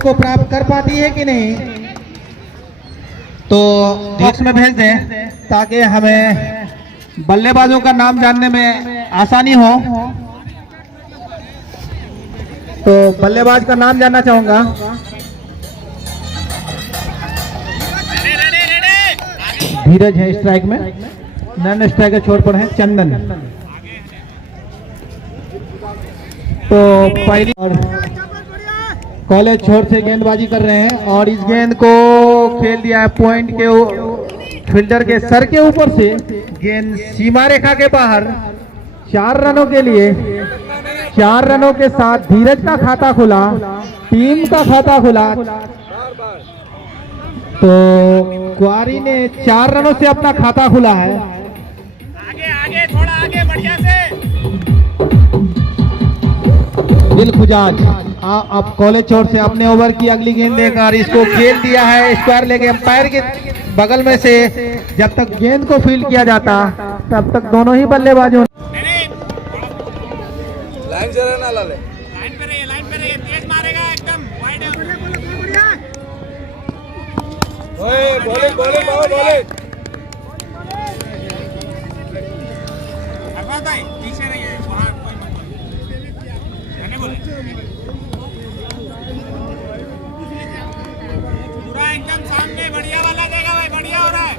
को प्राप्त कर पाती है कि नहीं, तो बॉक्स में भेज दें ताकि हमें बल्लेबाजों का नाम जानने में आसानी हो। तो बल्लेबाज का नाम जानना चाहूंगा। धीरज है स्ट्राइक में, नन स्ट्राइकर छोर पर है चंदन। तो पहली और कॉलेज छोर से गेंदबाजी कर रहे हैं और इस गेंद को खेल दिया है पॉइंट के फील्डर के सर के ऊपर से। गेंद सीमा रेखा के बाहर। 4 रनों के लिए, 4 रनों के साथ धीरज का खाता खुला, टीम का खाता खुला। तो कुआरी ने 4 रनों से अपना खाता खुला है। आगे आगे थोड़ा आगे बढ़िया से। दिल खुजाज अब कॉलेज छोर से अपने ओवर की अगली गेंद लेकर इसको खेल दिया है स्क्वायर लेके अंपायर के बगल में से। जब तक गेंद को फील्ड किया जाता तब तक दोनों ही बल्लेबाजों लाइन से रहना लाले, लाइन पे रहिए तेज मारेगा एकदम वाइड है। ओए बॉलिंग बॉलिंग बाबा बॉलिंग। अरबाज भाई पीछे रहिए, वहां कोई मत मैंने बोले पूरा एकदम सामने बढ़िया वाला देगा भाई, बढ़िया हो रहा है।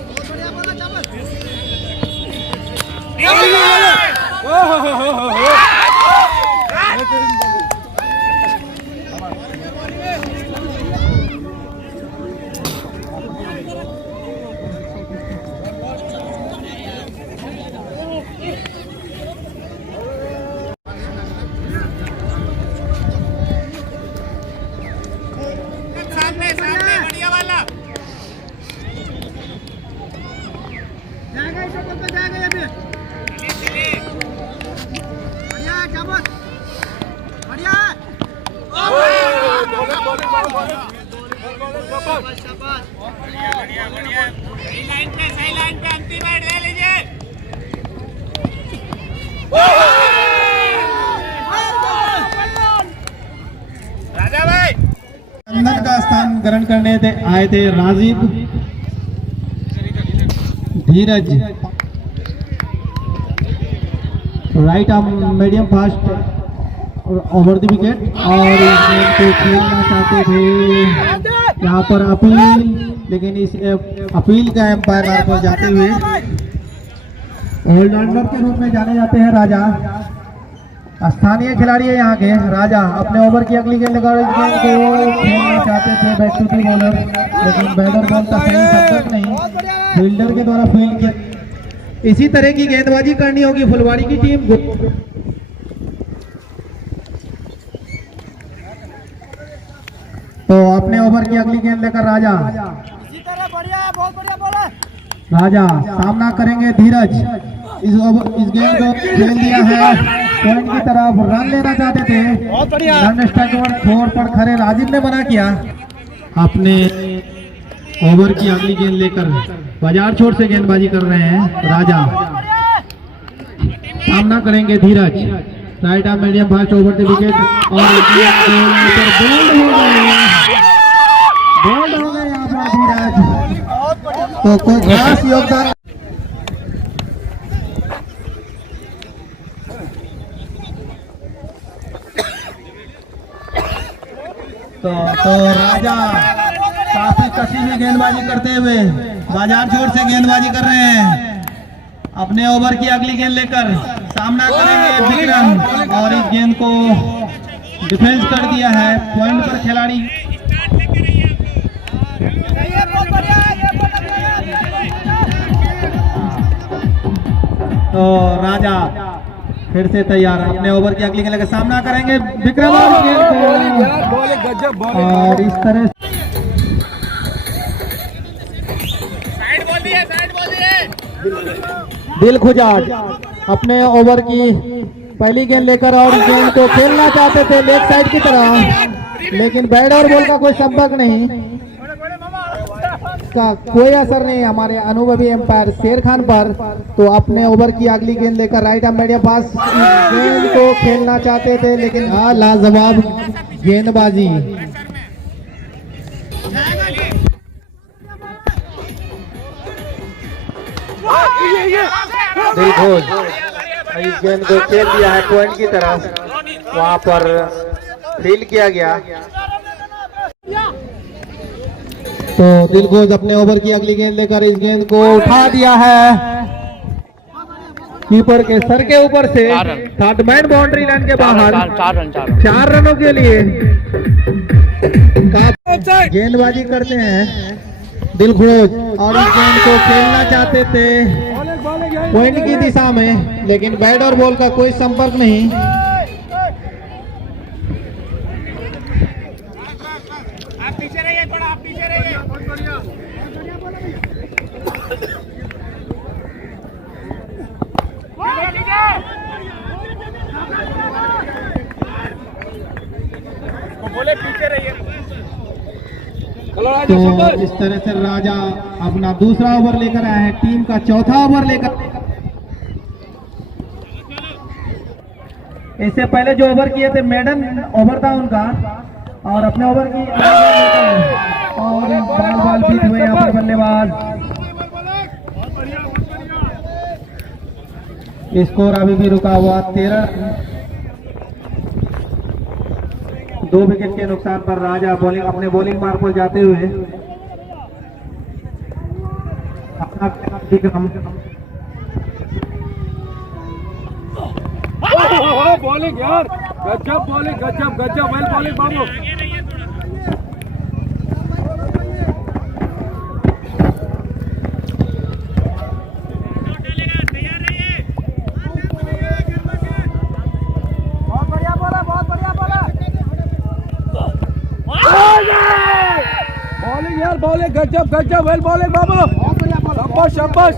सामने सामने बढ़िया वाला जाएगा, इस ऊपर पे जाएगा ये भी। बढ़िया है, शाबाश। बढ़िया है। शाबाश। बढ़िया बढ़िया सही लाइन पे अंतिम राइड ले लीजिए। राजा भाई चंदन का स्थान ग्रहण करने आए थे Rajeev, Dheeraj right arm medium fast over the wicket. और इस गेंद को खेलना चाहते थे यहाँ पर अपील, लेकिन इस अपील का एम्पायर मार्क जाते हुए ऑलराउंडर के रूप में जाने जाते हैं राजा। स्थानीय खिलाड़ी है यहाँ के राजा। अपने ओवर की अगली गेंद लगा, इस गेंद को खेलना चाहते थे बैक टू दी बॉलर, लेकिन बैटर बॉल का सही संपर्क नहीं, फील्डर के द्वारा फील्ड किया। इसी तरह की गेंदबाजी करनी होगी फुलवाड़ी की टीम को। तो अपने ओवर की अगली गेंद लेकर राजा, इसी तरह बढ़िया है, बहुत बढ़िया बॉल है। राजा सामना करेंगे धीरज। इस गेंद को खेल दिया है पॉइंट की तरफ, रन लेना चाहते थे, रन स्ट्राइक फोर पर खड़े राजीव ने मना किया। अपने ओवर की अगली गेंद लेकर बाजार छोर से गेंदबाजी कर रहे हैं राजा। सामना करेंगे Dheeraj, right arm medium fast over the wicket और बोल्ड हो गए यहाँ पर धीरज। तो कोई खास योगदान तो राजा काफी कसी हुई गेंदबाजी करते हुए बाजार छोर से गेंदबाजी कर रहे हैं। अपने ओवर की अगली गेंद लेकर सामना करेंगे विक्रम और इस गेंद को डिफेंस कर दिया है पॉइंट पर खिलाड़ी। तो राजा फिर से तैयार, अपने ओवर की अगली गेंद लेकर सामना करेंगे विक्रम और इस तरह साइड बोल दिए दिल खुजाज अपने ओवर की पहली गेंद लेकर और गेंद को खेलना चाहते थे लेग साइड की तरह, लेकिन बैट और बॉल का कोई संपर्क नहीं, का कोई असर नहीं हमारे अनुभवी एम्पायर शेर खान पर। तो अपने ओवर की अगली गेंद लेकर राइट आर्म मीडियम फास्ट गेंद को खेलना चाहते थे, लेकिन लाजवाब गेंदबाजी दिलखुश इस गेंद को खेल दिया है पॉइंट की तरफ, वहां पर फील किया गया। तो दिलखुश अपने ओवर की अगली गेंद लेकर इस गेंद को उठा दिया है कीपर के सर के ऊपर से। थर्ड मैन बाउंड्री लाइन के बाहर 4 रनों के लिए गेंदबाजी करते हैं दिलखुश, और इस गेंद को खेलना चाहते थे पॉइंट की दिशा में, लेकिन बैट और बॉल का कोई संपर्क नहीं। आप पीछे रहिए, थोड़ा आप पीछे रहिए। बोले पीछे रहिए। तो इस तरह से राजा अपना दूसरा ओवर लेकर आया है, टीम का चौथा ओवर लेकर। इससे पहले जो ओवर किए थे मेडन ओवर था उनका, और अपने ओवर की और बॉल बीत हुए यहाँ पर बल्लेबाज। स्कोर अभी भी रुका हुआ 13, 2 विकेट के नुकसान पर राजा बॉलिंग अपने बॉलिंग मार्ग पर जाते हुए अपना बॉलिंग यार, गजब बॉलिंग, गजब गजब, वेल बॉलिंग बाबू। बॉलिंग यार, बॉलिंग गजब गजब, वेल बॉलिंग बाबू, शाबाश शाबाश।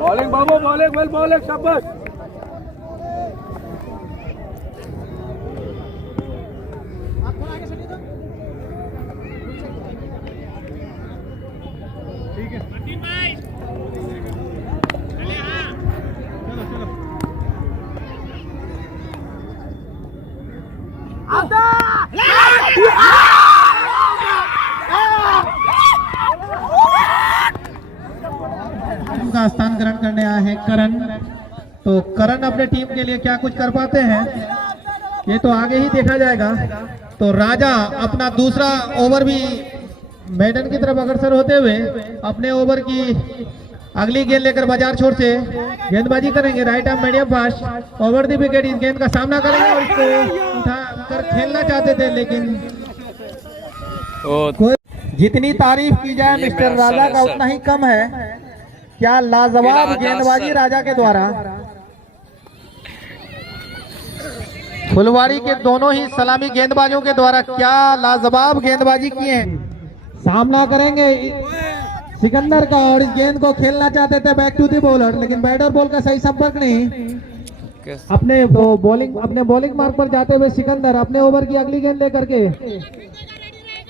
बॉलिंग बाबू, बॉलिंग वेल बॉलिंग, शाबाश। का स्थान ग्रहण करने आए हैं करण। तो करण अपने टीम के लिए क्या कुछ कर पाते हैं ये तो आगे ही देखा जाएगा। तो राजा अपना दूसरा ओवर भी मैदान की तरफ अग्रसर होते हुए अपने ओवर की अगली गेंद लेकर बाजार छोर से गेंदबाजी करेंगे। Right arm medium fast over the wicket, इस गेंद का सामना करेंगे और इसको उठाकर खेलना चाहते थे, लेकिन जितनी तारीफ की जाए मिस्टर राजा का उतना ही कम है। क्या लाजवाब गेंदबाजी राजा के द्वारा। फुलवाड़ी के दोनों ही सलामी गेंदबाजों के द्वारा क्या लाजवाब गेंदबाजी किए हैं। सामना करेंगे सिकंदर का, और इस गेंद को खेलना चाहते थे बैक टू द बॉलर, लेकिन बैट और बॉल का सही संपर्क नहीं। अपने बॉलिंग मार्ग पर जाते हुए सिकंदर अपने ओवर की अगली गेंद लेकर के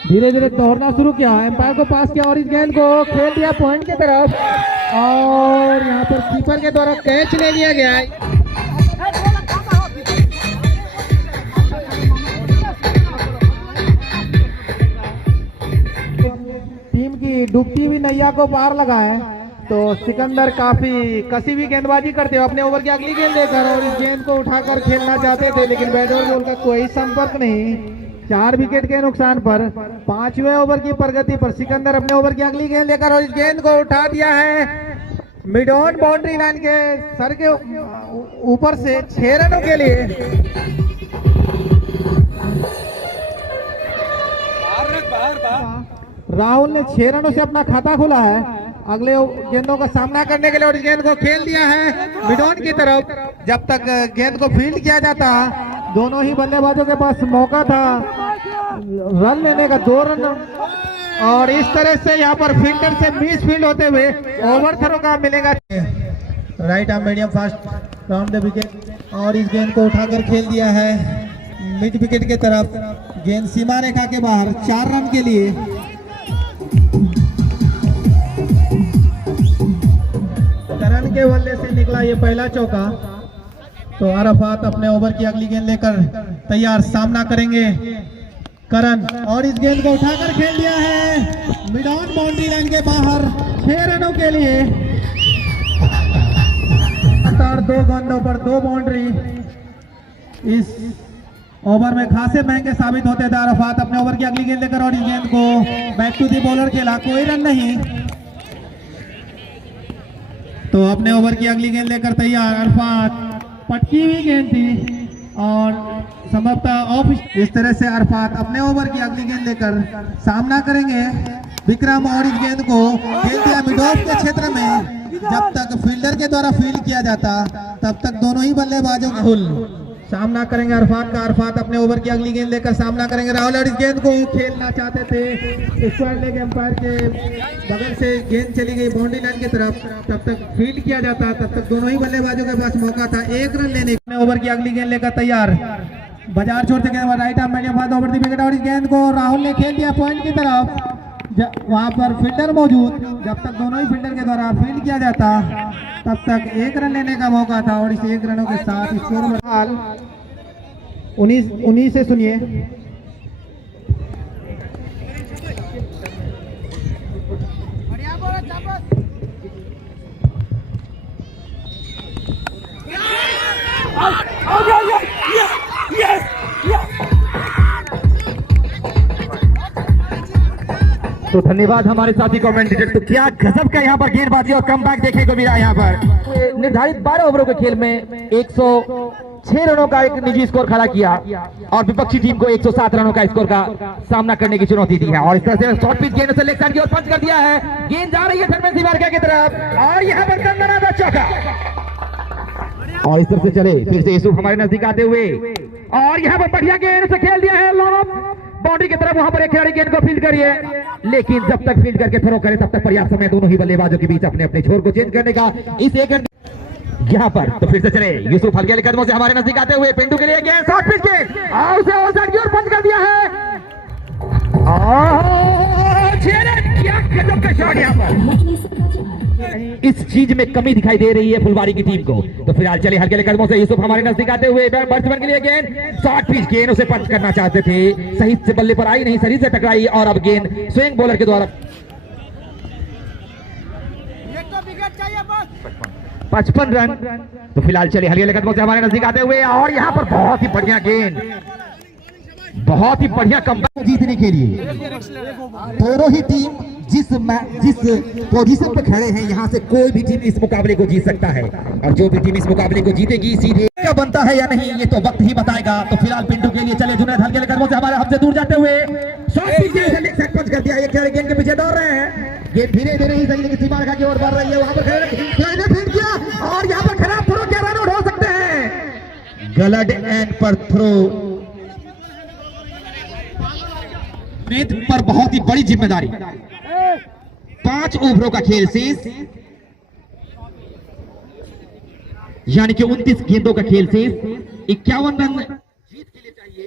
धीरे धीरे दौड़ना शुरू किया, एम्पायर को पास किया और इस गेंद को खेल दिया पॉइंट की तरफ, और यहाँ पर कीपर के द्वारा कैच ले लिया गया है। टीम की डूबती हुई नैया को पार लगा है। तो सिकंदर काफी कसी हुई गेंदबाजी करते हो अपने ओवर की अगली गेंद लेकर, और इस गेंद को उठाकर खेलना चाहते थे, लेकिन बैट और बॉल का कोई संपर्क नहीं। 4 विकेट के नुकसान पर 5वें ओवर की प्रगति पर सिकंदर अपने ओवर की अगली गेंद लेकर और इस गेंद को उठा दिया है मिड ऑन बाउंड्री लाइन के सर के ऊपर से 6 रनों के लिए। राहुल ने 6 रनों से अपना खाता खोला है अगले गेंदों का सामना करने के लिए, और इस गेंद को खेल दिया है मिड ऑन की तरफ। जब तक गेंद को फील्ड किया जाता दोनों ही बल्लेबाजों के पास मौका था रन लेने का, 2 रन, और इस तरह से यहाँ पर फील्डर से मिस फील्ड होते हुए ओवर थ्रो का मिलेगा। Right arm medium fast round the wicket, और इस गेंद को उठाकर खेल दिया है मिड विकेट के तरफ। गेंद सीमा रेखा के बाहर 4 रन के लिए। करण के बल्ले से से निकला ये पहला चौका। तो अरफात अपने ओवर की अगली गेंद लेकर तैयार, सामना करेंगे करण, और इस गेंद को उठाकर खेल दिया है मिड ऑन बाउंड्री लाइन के बाहर 6 रनों के लिए। 2 गेंदों पर 2 बाउंड्री इस ओवर में खासे महंगे साबित होते थे। अरफात अपने ओवर की अगली गेंद लेकर और इस गेंद को बैक टू दी बॉलर खेला, कोई रन नहीं। तो अपने ओवर की अगली गेंद लेकर तैयार अरफात, पटकी हुई गेंद थी और संभवतः ऑफ। इस तरह से अरफात अपने ओवर की अगली गेंद लेकर सामना करेंगे विक्रम, और इस गेंद को खेल दिया मिड ऑफ के क्षेत्र में। जब तक फील्डर के द्वारा फील्ड किया जाता तब तक दोनों ही बल्लेबाजों का सामना करेंगे अरफात का। अरफात अपने ओवर की अगली गेंद लेकर सामना करेंगे राहुल, और इस गेंद को खेलना चाहते थे स्क्वायर लेग एम्पायर के बगल से गेंद चली गई बाउंड्री लाइन की तरफ। तब तक फील्ड किया जाता, तब तक दोनों ही बल्लेबाजों के पास मौका था 1 रन लेने। अपने ओवर की अगली गेंद लेकर तैयार बाजार छोड़ते गेंद right arm medium fast over the wicket, और इस गेंद को राहुल ने खेल दिया पॉइंट की तरफ। वहां पर फील्डर मौजूद, जब तक दोनों ही फील्डर के द्वारा फील्ड किया जाता तब तक 1 रन लेने का मौका था, और इस 1 रनों के साथ स्कोर 19 से सुनिए। बढ़िया बोला शाबाश। तो धन्यवाद हमारे साथी कमेंटेटर। तो क्या गजब का यहाँ पर गेंदबाजी और कमबैक देखने को मिला। यहाँ पर निर्धारित 12 ओवरों के खेल में 106 रनों का एक निजी स्कोर खड़ा किया और विपक्षी टीम को 107 रनों का स्कोर का सामना करने की चुनौती दी है। और इस तरह से शॉर्ट पिच गेंद से लेग साइड की ओर पंच कर दिया है, गेंद जा रही है धर्मेंद्र सिवारका की तरफ, और यहाँ पर दंदनाता चौका। और इस तरफ से चले फिर से यूसुफ हमारे नजदीक आते हुए, और यहाँ पर बढ़िया गेंद से खेल दिया है लॉन्ग बाउंड्री की तरफ। वहां पर एक खिलाड़ी गेंद को फील्ड करिए, लेकिन जब तक फील्ड करके थ्रो करे तब तक पर्याप्त समय दोनों ही बल्लेबाजों के बीच अपने अपने छोर को चेंज करने का। इस एक यहाँ पर तो फिर से चले यूसुफ हल्के हल्के कदमों से हमारे नजदीक आते हुए पिंटू के लिए गेंद शॉर्ट पिच गेंद, और उसे ऑफ साइड की ओर पंच कर दिया है। क्या गजब का शॉट यहाँ पर। इस चीज में कमी दिखाई दे रही है फुलवारी की टीम को। तो फिलहाल चले हल्के हल्के कदमों से यूसुफ हमारे नजदीक आते हुए बैट्समैन के लिए गेंद शॉर्ट पिच गेंद, उसे पंच करना चाहते थे, सही से बल्ले पर आई नहीं, शरीर से टकराई, और अब गेंद स्विंग बॉलर के द्वारा 55 रन। तो फिलहाल चले हल्के हल्के कदमों से हमारे नजदीक आते हुए, और यहाँ पर बहुत ही बढ़िया गेंद, बहुत ही बढ़िया कमबैक जीतने के लिए दोनों ही टीम जिस पोजीशन पे खड़े हैं, यहाँ से कोई भी टीम इस मुकाबले को जीत सकता है, और जो भी टीम इस मुकाबले को जीतेगी सीधे क्या बनता है या नहीं ये तो वक्त ही बताएगा। तो फिलहाल पिंटू के लिए चले जुनैद हल्के कदमों से हमारे हमसे दूर जाते हुए पंच कर दिया, एक खिलाड़ी गेंद के पीछे दौड़ रहे हैं, गेंद धीरे धीरे ही सही सीमा रेखा की ओर बढ़ रही है। वहां पर फील्ड किया और यहाँ पर खराब थ्रो, क्या रन आउट हो सकते हैं, गलत एंड पर थ्रो पर बहुत ही बड़ी जिम्मेदारी। 5 ओवरों का खेल शेष, यानी कि 29 गेंदों का खेल शेष, 51 रन जीत के लिए चाहिए।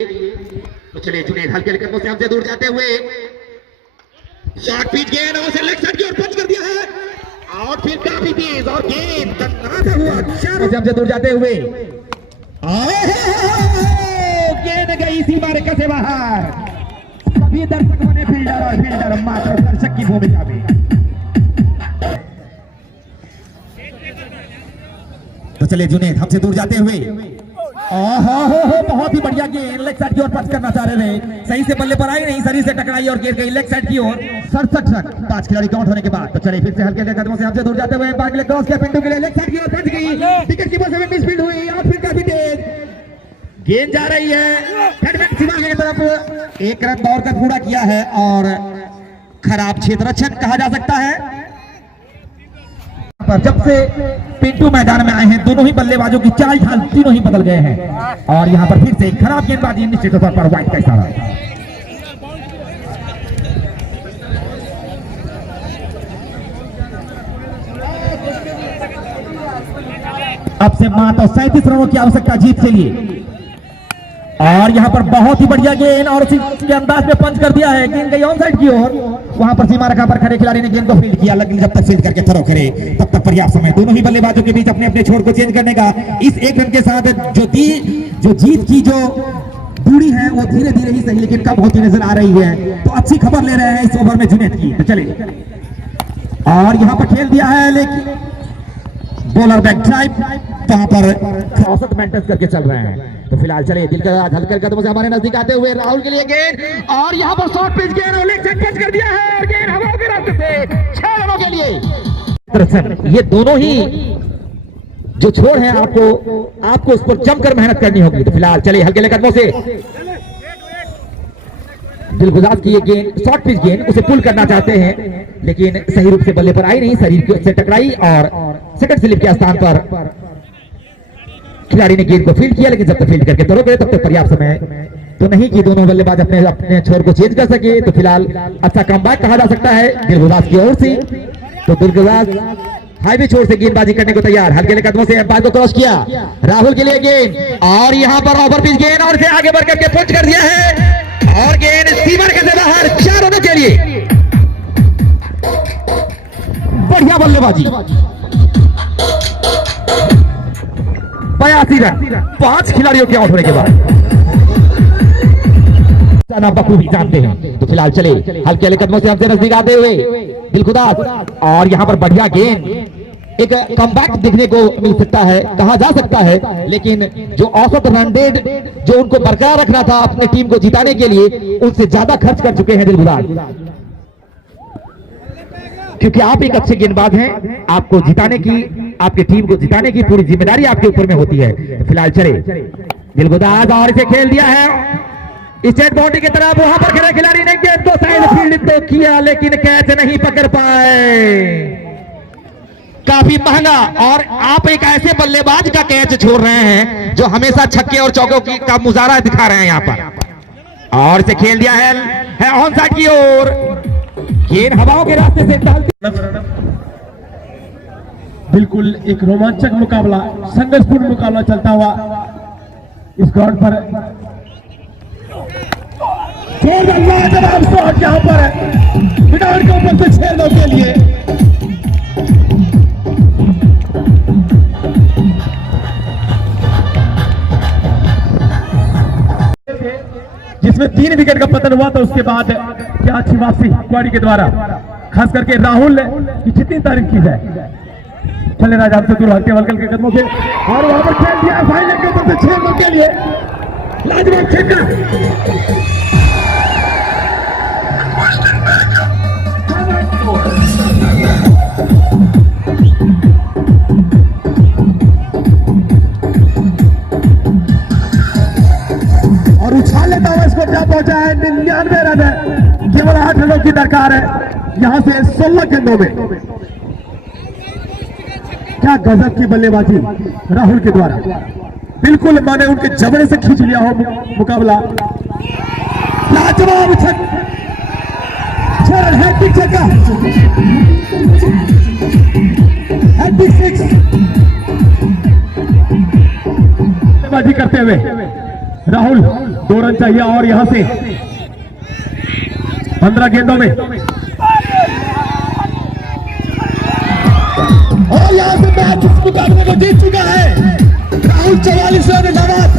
तो चलिए जुनैद हल्के हल्के कदमों से हमसे दूर जाते हुए शॉर्ट पिच गेंद, और उसे लेग साइड की ओर पंच कर दिया है, आउटफील्ड काफी तेज, और गेंद तनाजा हुआ हमसे दूर जाते हुए, गेंद गई सीमा रेखा से बाहर। सभी दर्शक बने फील्डर, और फील्डर मात्र दर्शक की भूमिका में। तो चले जुनैद हमसे दूर जाते हुए, बहुत ही बढ़िया गेंद, लेग साइड की ओर पंच करना चाह रहे थे, सही से बल्ले पर आई नहीं, शरीर से टकराई और गेंद गई लेग साइड की ओर। 67 रन 5 खिलाड़ी काउंट होने के बाद। तो चले फिर से हल्के हल्के कदमों से हमसे दूर जाते हुए पार के लिए क्रॉस किया, पिंटू के लिए लेग साइड की ओर पंच गई, विकेट कीपर से मिस फील्ड हुई, और फिर काफी तेज गेंद जा रही है हेडमैन सिवारका की तरफ। 1 रन दौड़ कर पूरा किया है, और खराब क्षेत्ररक्षण कहा जा सकता है। पर जब से पिंटू मैदान में आए हैं, दोनों ही बल्लेबाजों की चाल ढाल तीनों ही बदल गए हैं, और यहां पर फिर से खराब गेंदबाजी, निश्चित तौर पर वाइड का इशारा। अब से मात्र 37 रनों की आवश्यकता जीत के लिए। और यहाँ पर बहुत ही बढ़िया गेंद और उसी के अंदाज में पंच कर दिया है। गेंद गई ऑन साइड की ओर। वहां पर सीमा रेखा पर खड़े खिलाड़ी ने गेंद को फील्ड किया, लेकिन जब तक फील्ड करके थ्रो करे तब तक पर्याप्त समय दोनों ही बल्लेबाजों के बीच अपने अपने छोर को चेंज करने का। इस एक रन के साथ जो जीत की जो दूरी है वो धीरे धीरे ही सही लेकिन कम होती नजर आ रही है। तो अच्छी खबर ले रहे हैं इस ओवर में जुनैद की। तो चलिए, और यहाँ पर खेल दिया है लेकिन बॉलर बैक ड्राइव वहां पर औसत मेंटेन करके चल रहे हैं। तो फिलहाल चलिए, दिल का हल्के कदमों से हमारे नजदीक आते हुए राहुल के लिए गेंद, और यहाँ पर शॉर्ट पिच गेंद और लेग पंच कर दिया है और गेंद हवाओं के रास्ते से 6 रनों के लिए। ये दोनों ही जो छोड़ है आपको उस पर जमकर मेहनत करनी होगी। तो फिलहाल चलिए, हल्के कदमों से दिलगुजाज की ये गेंद शॉर्ट पिच गेंद उसे पुल करना चाहते हैं लेकिन सही रूप से बल्ले पर आई नहीं, शरीर से टकराई और सेकंड स्लिप के स्थान पर खिलाड़ी ने गेंद को फील्ड किया। लेकिन जब तक फील्ड करके तोड़ गए तब तक पर्याप्त समय तो नहीं कि दोनों बल्लेबाज अपने छोर को चेंज कर सके। तो फिलहाल अच्छा कमबैक कहा जा सकता है दिलगुजाज की ओर से। तो दिलगुजाज हाईवे छोर से गेंदबाजी करने को तैयार, हल्के कदमों से अंपायर को क्रॉस किया। राहुल के लिए गेंद, और यहां पर ओवर पिच गेंद और इसे आगे बढ़ करके पंच कर दिया है और गेंद सीमा रेखा से बाहर 4 रनों के लिए। बढ़िया बल्लेबाजी, 82 रन 5 खिलाड़ियों के आउट होने के बाद बखूबी जानते हैं। तो फिलहाल चले, हल्के कदमों से हमसे नजदीक आते हुए दिलगुजाज, और यहां पर बढ़िया गेंद, एक कमबैक देखने को मिल सकता है, कहा जा सकता है। लेकिन जो औसत रन रेट जो उनको बरकरार रखना था अपनी टीम को जिताने के लिए, उनसे ज्यादा खर्च कर चुके हैं दिलगुजाज। क्योंकि आप एक अच्छे गेंदबाज हैं, आपको जिताने की, आपकी टीम को जिताने की पूरी जिम्मेदारी आपके ऊपर में होती है। तो फिलहाल चले दिलगुजाज, और इसे खेल दिया है स्टेट बाउंड्री की तरफ। वहां पर खड़े खिलाड़ी ने गेंद को साइड फील्ड तो किया लेकिन कैच नहीं पकड़ पाए। काफी महंगा, और आप एक ऐसे बल्लेबाज का कैच छोड़ रहे हैं जो हमेशा छक्के और चौकों का मुजाहरा दिखा रहे हैं यहां पर। और इसे खेल दिया है ऑन साइड की ओर। गेंद हवाओं के रास्ते से बिल्कुल एक रोमांचक मुकाबला, संघर्षपूर्ण मुकाबला चलता हुआ इस ग्राउंड पर। जवाब शॉट यहाँ पर है ग्राउंड के ऊपर से 6 रनों के लिए। जिसमें 3 विकेट का पतन हुआ था, उसके बाद क्या अच्छी वापसी कुआरी के द्वारा, खास करके राहुल की जितनी तारीफ की जाए। चले राजा हमसे दूर हल्के वलकल के कदमों से, और वहां पर खेल दिया फाइनल के ऊपर से 6 रनों के लिए। लाजवाब छक्का, और उछाल लेता हुआ इसको क्या पहुंचा है 99 रन है, केवल 8 रनों की दरकार है यहां से 16 गेंदों में। क्या गजब की बल्लेबाजी राहुल के द्वारा, बिल्कुल मैंने उनके जबड़े से खींच लिया हो मुकाबला। लाजवाब हैट्रिक छक्का, हैट्रिक 6 बल्लेबाजी करते हुए राहुल 2 रन चाहिए, और यहां से 15 गेंदों में, और यहां से मैच इस मुकाबले को जीत चुका है राहुल। 44 रन नवाज,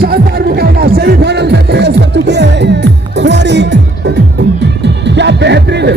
शानदार मुकाबला, सेमीफाइनल में प्रवेश कर चुके हैं कुआरी। क्या बेहतरीन